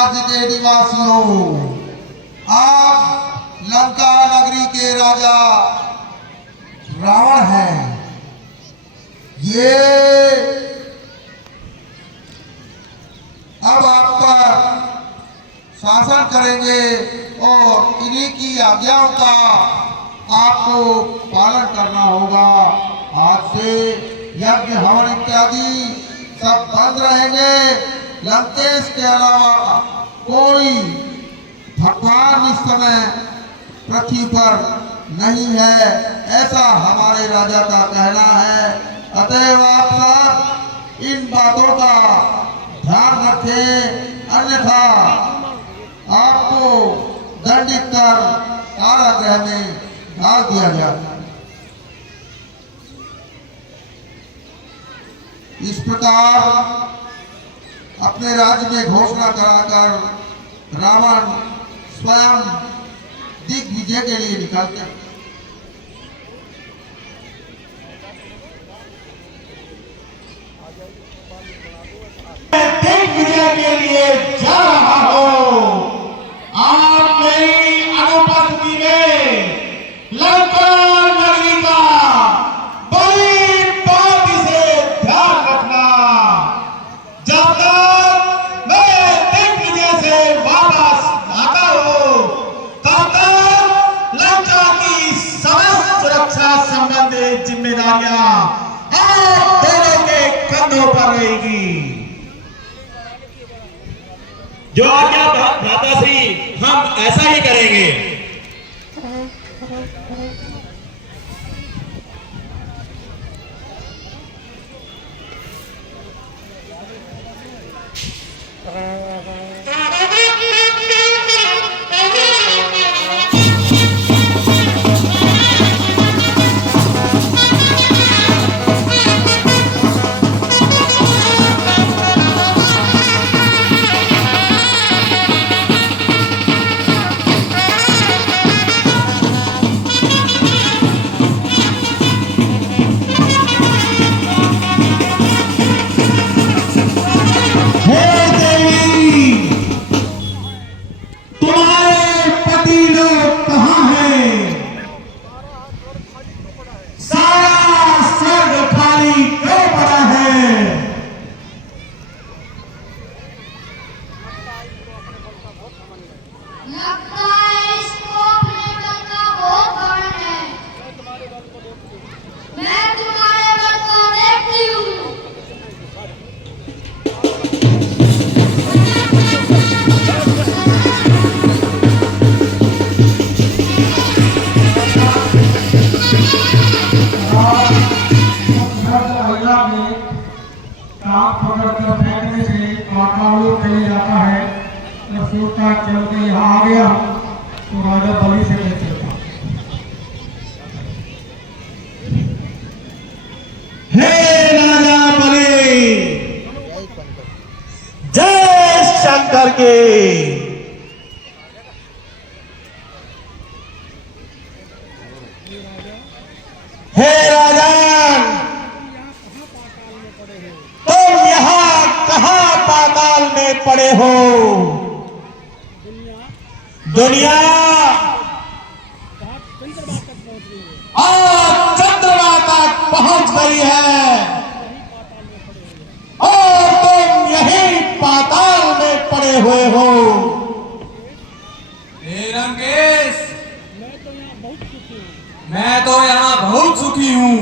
राज्य के निवासियों, आप लंका नगरी के राजा रावण हैं। ये अब आप पर शासन करेंगे और इन्हीं की आज्ञाओं का आपको पालन करना होगा। आज से यज्ञ हवन इत्यादि सब बंद रहेंगे। लंकेश के अलावा कोई भगवान इस समय पृथ्वी पर नहीं है, ऐसा हमारे राजा का कहना है। अतएव आप सब इन बातों का ध्यान रखें, अन्यथा आपको दंडित कर कारागृह में डाल दिया जाए। इस प्रकार अपने राज्य में घोषणा कराकर रावण स्वयं दिग्विजय के लिए निकलते हैं। दिग्विजय के लिए जा रहा हो। आप मेरी अनुपस्थिति में लंका नगरी का बड़ी बात से ध्यान रखना। जब तक मैं दिग्विजय से वापस आता हूं, तब तक लंका की समस्त सुरक्षा संबंधित जिम्मेदारियां आप दोनों के कंधों पर रहेगी। जो आज्ञा भ्राता श्री, हम ऐसा ही करेंगे। चल के यहाँ आ गया तो राजा बलि से ले चलता। हे राजा बलि, जय शंकर के। हे राजन, तुम यहाँ कहाँ पाताल में पड़े हो? दुनिया आज चंद्रमा तक पहुंच गई है और तुम यही पाताल में पड़े हुए हो। हे लंकेश, मैं तो यहाँ बहुत सुखी हूँ,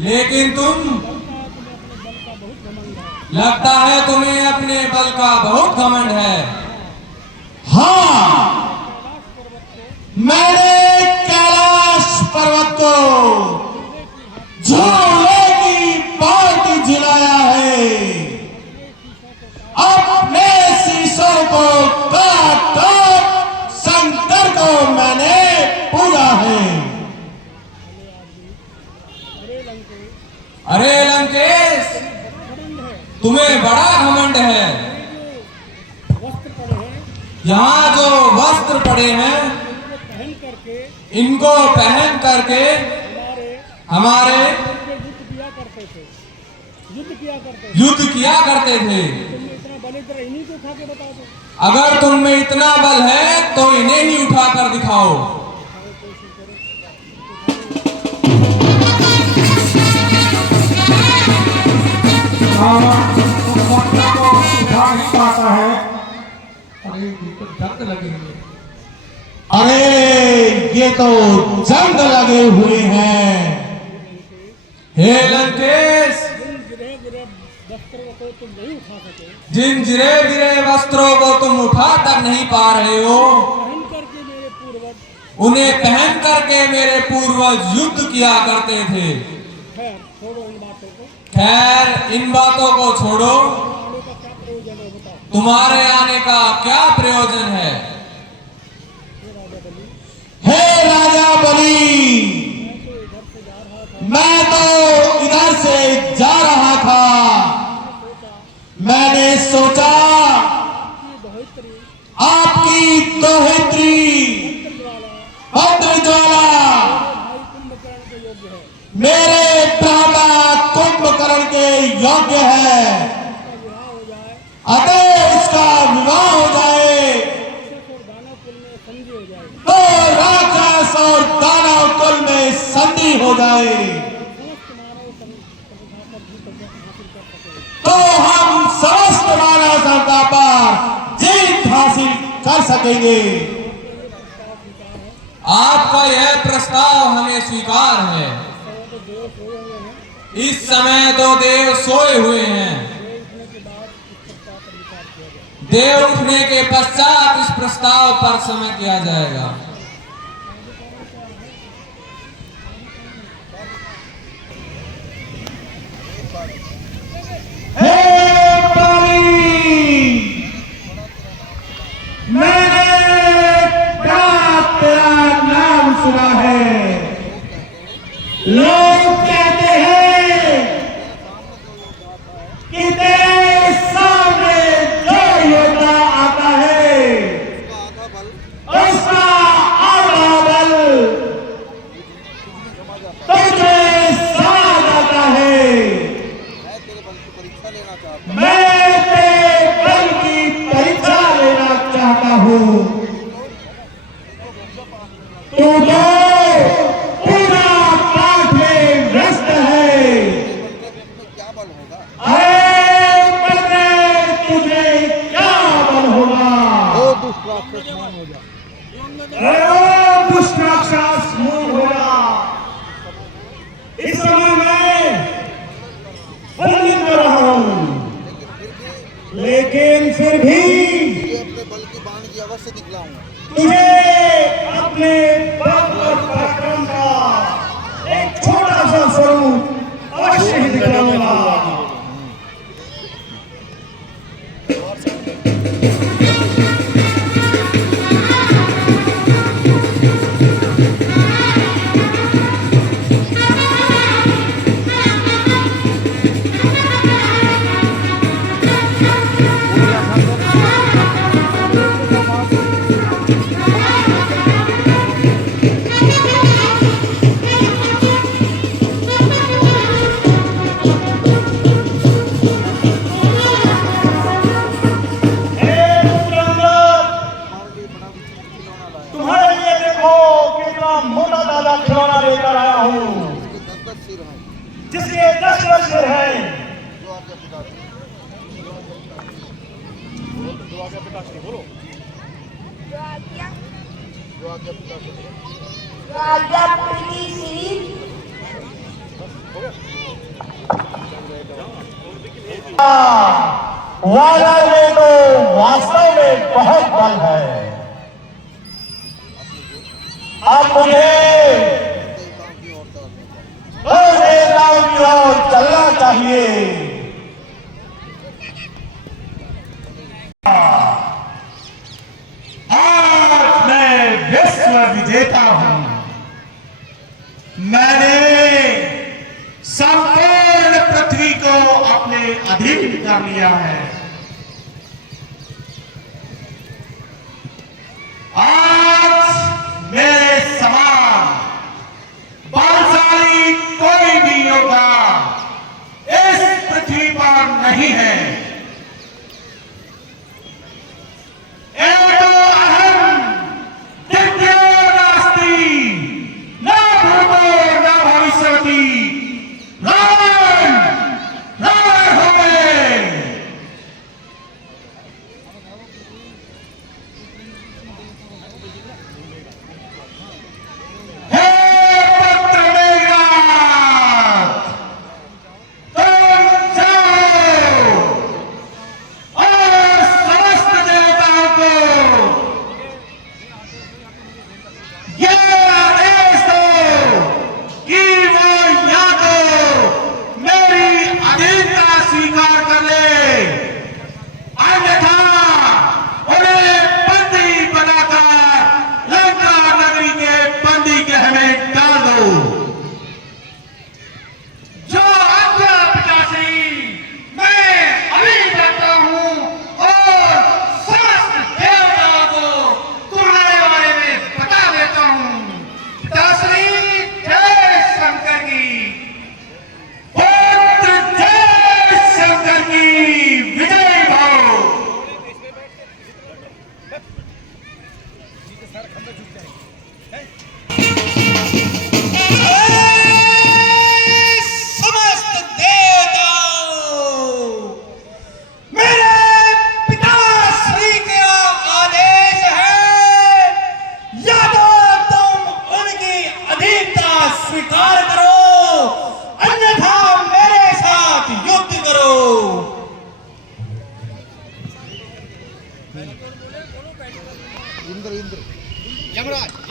लेकिन तुम, लगता है तुम्हें अपने बल का बहुत घमंड है। हाँ, मैंने कैलाश पर्वत को झूले की बात झुलाया है। अपने शीशों को काट काट शंकर को मैंने पूजा है। अरे लंकेश, तुम्हें बड़ा घमंड है। यहाँ जो वस्त्र पड़े हैं, इनको पहन करके हमारे युद्ध किया करते थे। अगर तुम में इतना बल है तो इन्हें ही उठाकर दिखाओ। उठा नहीं पाता है। अरे ये तो दर्द लगे हुए। अरे ये तो जंग लगे हुए हैं। हे लंकेश, जिन गिरे गिरे वस्त्रों को तुम उठा कर नहीं पा रहे हो, उन्हें पहन करके मेरे पूर्वज युद्ध किया करते थे। खैर इन बातों को छोड़ो, तुम्हारे आने का क्या प्रयोजन है? हे राजा बलि, मैं तो इधर से जा रहा था। मैंने सोचा आपकी दोहित्री भद्रज्वाला मेरे भ्राता कुंभकर्ण के योग्य है, अतः इसका विवाह हो जाए तो राक्षस और दानव कुल में संधि हो जाए, तो हम समस्त मानव सत्ता पर जीत हासिल कर सकेंगे। आपका यह प्रस्ताव हमें स्वीकार है। इस समय तो देव सोए हुए हैं। देव उठने के पश्चात इस प्रस्ताव पर समय किया जाएगा। सुना है, लोग कहते हैं कि तेरे सामने जो योद्धा आता है उसका आधा बल तुझे साथ आता है। मैं तेरे बल की परीक्षा लेना चाहता हूँ। तू तो पूरा पाठ में व्यस्त है। अरे बंदे, तुझे क्या बल होगा? ओ दुष्ट राक्षस मूल हो जा। इस समय मैं बंदित कर रहा हूँ, लेकिन फिर भी अपने बल की बाण की अवश्य दिखलाऊंगा। तुझे अपने बल और पराक्रम का एक छोटा सा स्वरूप अवश्य ही दिखलाऊंगा। जिसके 10 सिर हैं। जो आपके पिता बोलो। जो आपके पिता राजा प्रीति श्री वानर में तो वास्तव में बहुत बल है। अब मुझे देवताओं की ओर चलना चाहिए। आज मैं विश्व विजेता हूं। मैंने संपूर्ण पृथ्वी को अपने अधीन कर लिया है। आज मेरे समान बलशाली कोई भी योद्धा इस पृथ्वी पर नहीं है।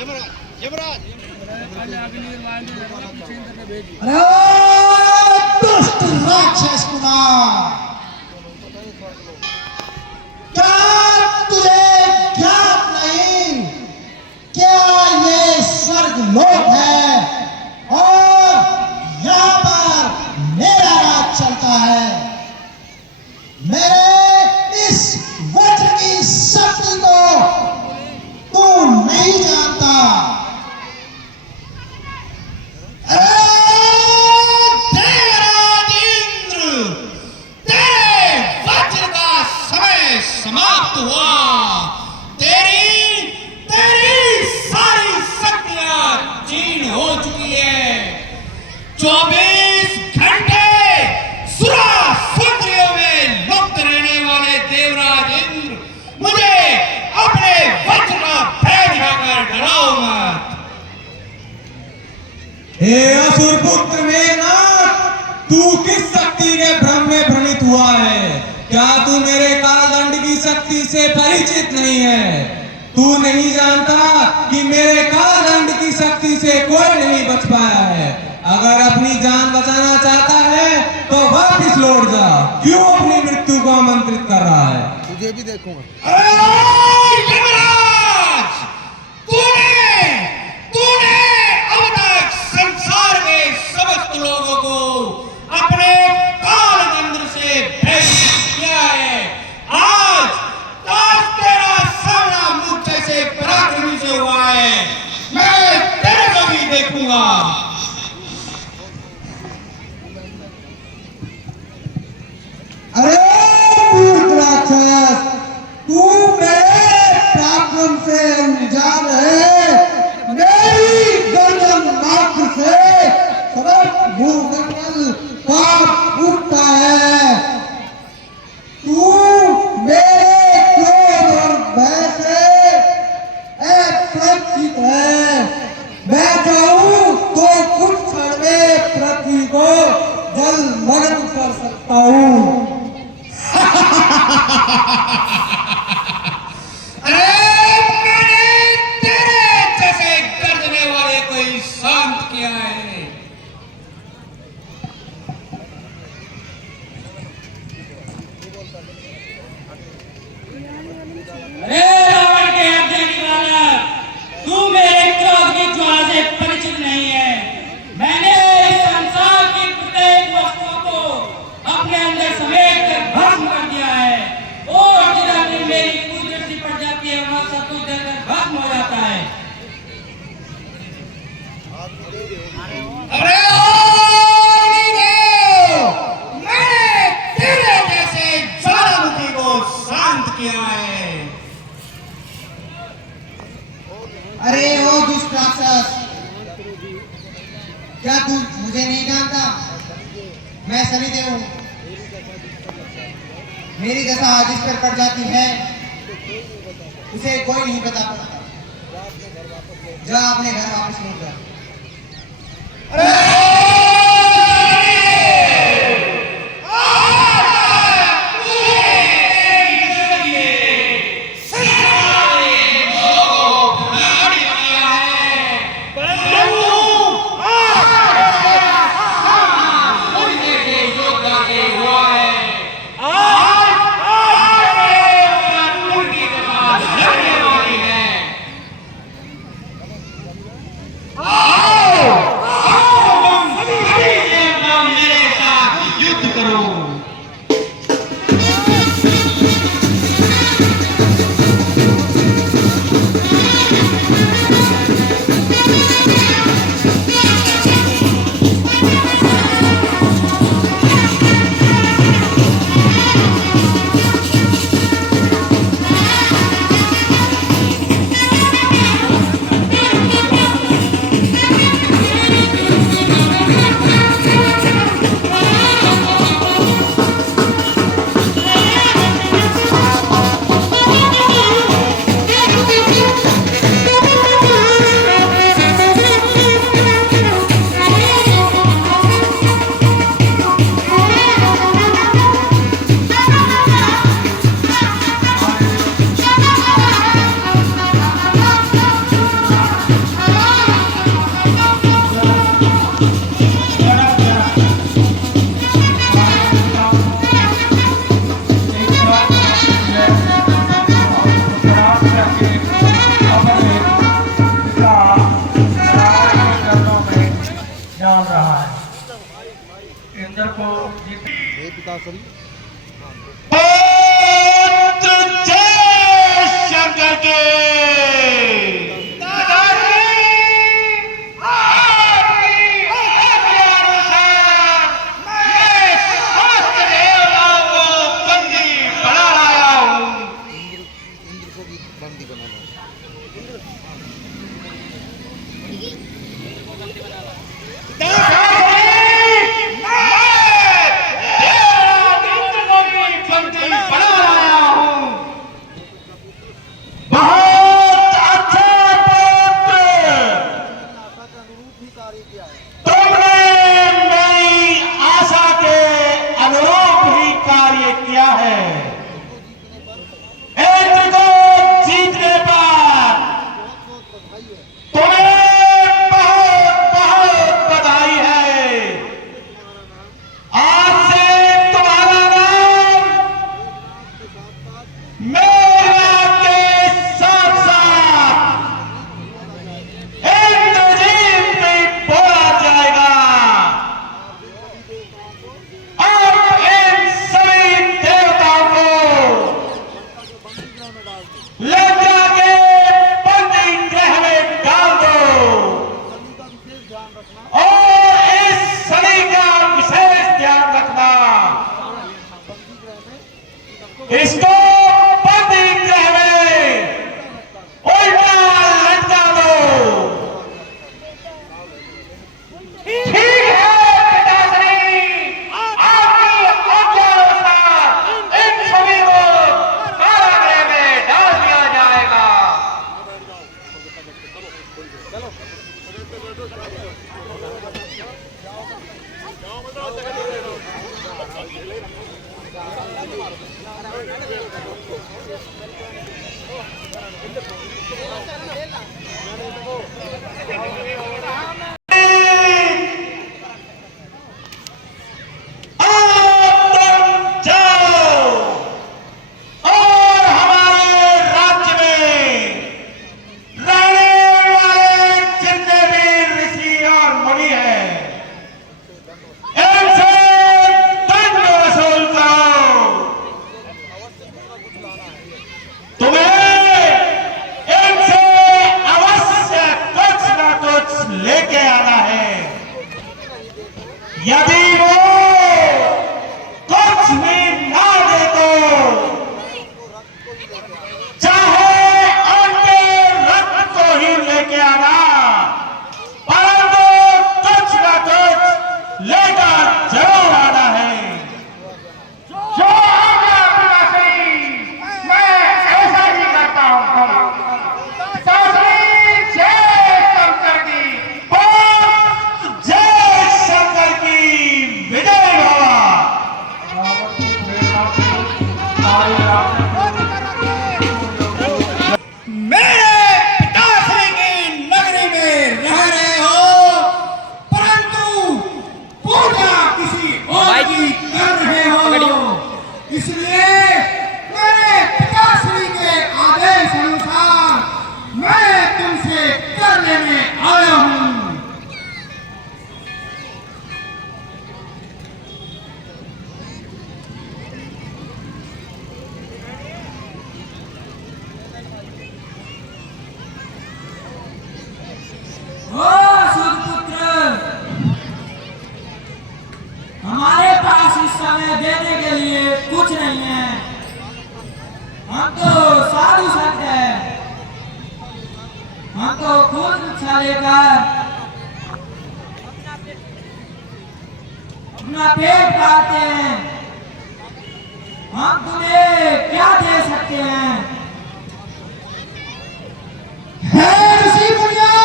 अरे दुष्ट राक्षस कुमार, क्या तुझे ज्ञात नहीं क्या ये स्वर्ग लोक है और यहाँ पर मेरा राज चलता है। मेरे इस वज्र की शक्ति को तू नहीं जानता। देवराज इंद्र, तेरे वज्र का समय समाप्त हुआ। तेरी सारी शक्तियां क्षीण हो चुकी है। 24 घंटे सुरा सुंदरियों में लुप्त रहने वाले देवराज इंद्र, मुझे अपने वज्र का भय दिखाकर डराओ मत। हे असुर पुत्र मेघनाथ, तू किस शक्ति के भ्रम में भ्रमित हुआ है? क्या तू मेरे कालदंड की शक्ति से परिचित नहीं है? तू नहीं जानता कि मेरे कालदंड की शक्ति से कोई नहीं बच पाया है। अगर अपनी जान बचाना चाहता है तो वापिस लौट जा। क्यों अपनी मृत्यु को आमंत्रित कर रहा है? तुझे भी देखूंगा। अरे यमराज, तूने अब तक संसार के समस्त लोगों को अपने कालदंड से भयभीत किया है। आज तेरा सामना मुझ जैसे पराक्रमी से हुआ है। मैं तेरे को भी देखूंगा। अरे मूर्ख राक्षस, तू मेरे पराक्रम से अनजान है। मेरी गर्दन मात्र से समस्त भूमंडल कांप उठता है। तू मेरे क्रोध और भय से अपरिचित है। मैं चाहूं तो कुछ क्षण में पृथ्वी को जलमग्न कर सकता हूँ। अरे मैंने तेरे जैसे गर्जने वाले को ही शांत किया है। अरे रावण के अध्यक्ष बालक, तू मेरे क्रोध की ज्वाला से परिचित नहीं है। मैंने इस संसार की प्रत्येक वस्तु को अपने अंदर समेट कर भस्म कर दिया है और जिधर भी मेरी कुदरती पड़ जाती है वहां सब कुछ जलकर भस्म हो जाता है। अरे मैंने तेरे जैसे ज्वालामुखी को शांत किया है। अरे ओ दुष्ट राक्षस, क्या तू मुझे नहीं जानता? मैं शनिदेव हूँ। मेरी दशा जिस पर पड़ जाती है उसे कोई नहीं बता पाता। जा अपने घर वापस लौट जा। आओ इंद्र को हे पिताश्री पुत्र जय शंकर के इंद्र को भी बंदी बनाना बहुत अच्छा पुत्र, आशा के अनुरूप ही कार्य किया है। तुमने मेरी आशा के अनुरूप ही कार्य किया है। इंद्र को जीतने पर बहुत बधाई है। तुम्हें बहुत बहुत बधाई है। आज से तुम्हारा नाम मेरा के साथ साथ इंद्रजीत भी बोला जाएगा। अब इन सभी देवताओं को ले जाके बंदी गृह में डाल दो और इस शनि का विशेष ध्यान रखना। इसको बंदी गृह में उल्टा लटका दो। ठीक है पिताश्री, आपकी आज्ञा अनुसार इन सभी को कारागृह में डाल दिया जाएगा। यदि वो कुछ भी ना दे तो चाहे उनके रक्त को ही लेके आना, परंतु कुछ ना कुछ लेकर जरूर आना है। जो आज्ञा पिताश्री, मैं ऐसा ही करता हूँ। पिताश्री जय शंकर की, जय शंकर की विजय भवा। मेरे पिताश्री की नगरी में रह रहे हो, परंतु पूजा किसी और की कर रहे हो। इसलिए मेरे पिताश्री के आदेश अनुसार मैं तुमसे कर लेने आया हूँ। ओ सूर्यपुत्र, हमारे पास इस समय देने के लिए कुछ नहीं है। हम तो साधु संत हैं, हम तो खुद भिक्षा लेकर अपना पेट पालते हैं। हम तुम्हें क्या दे सकते हैं? ऋषि मुनियों,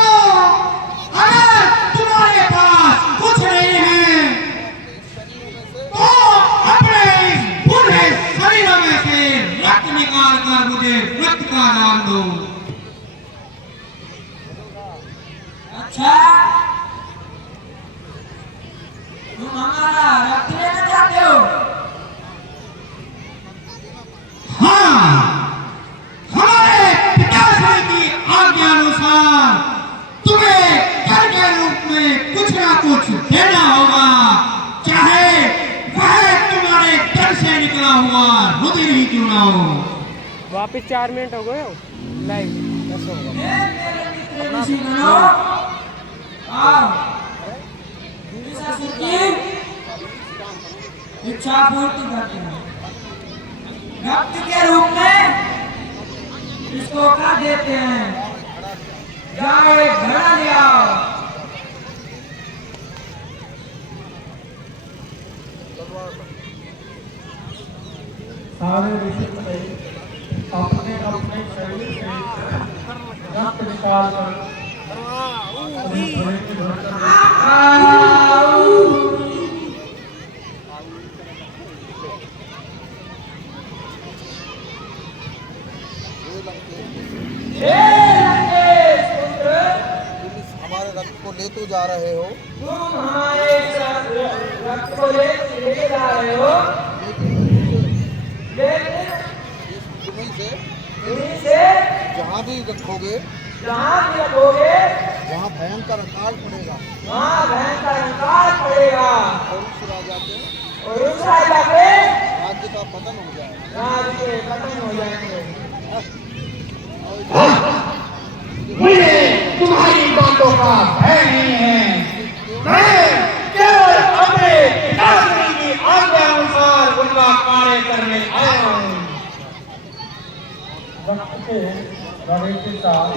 अगर तुम्हारे पास कुछ नहीं है तो अपने इस बूढ़े शरीरों में से रक्त निकाल कर मुझे रक्त का दान दो। अच्छा, तुम हमारा रक्त लेना चाहते हो? हाँ, हमारे पिताश्री की आज्ञा अनुसार तुम्हें कर के रूप में कुछ ना कुछ देना होगा। रहा हूँ। वापिस 4 मिनट हो गए हो लाइव इच्छा पूर्ति करते हैं व्यक्ति के रूप में इसको क्या देते हैं, जाओ एक घड़ा ले आओ। सारे ऋषि अपने अपने शरीर से रक्त निकाल कर हमारे रक्त को ले तो जा रहे हो, तुम हमारे रक्त को ले जा रहे हो, लेकिन तुम्हीं से जहाँ भी रखोगे वहाँ भयंकर अकाल पड़ेगा, और उस राजा के राज्य का पतन हो जाएगा। मुझे तुम्हारी बातों का भय नहीं है। मैं केवल अपने पिताश्री की आज्ञा अनुसार उनका कार्य करने आया हूँ। रक्त के घड़े के साथ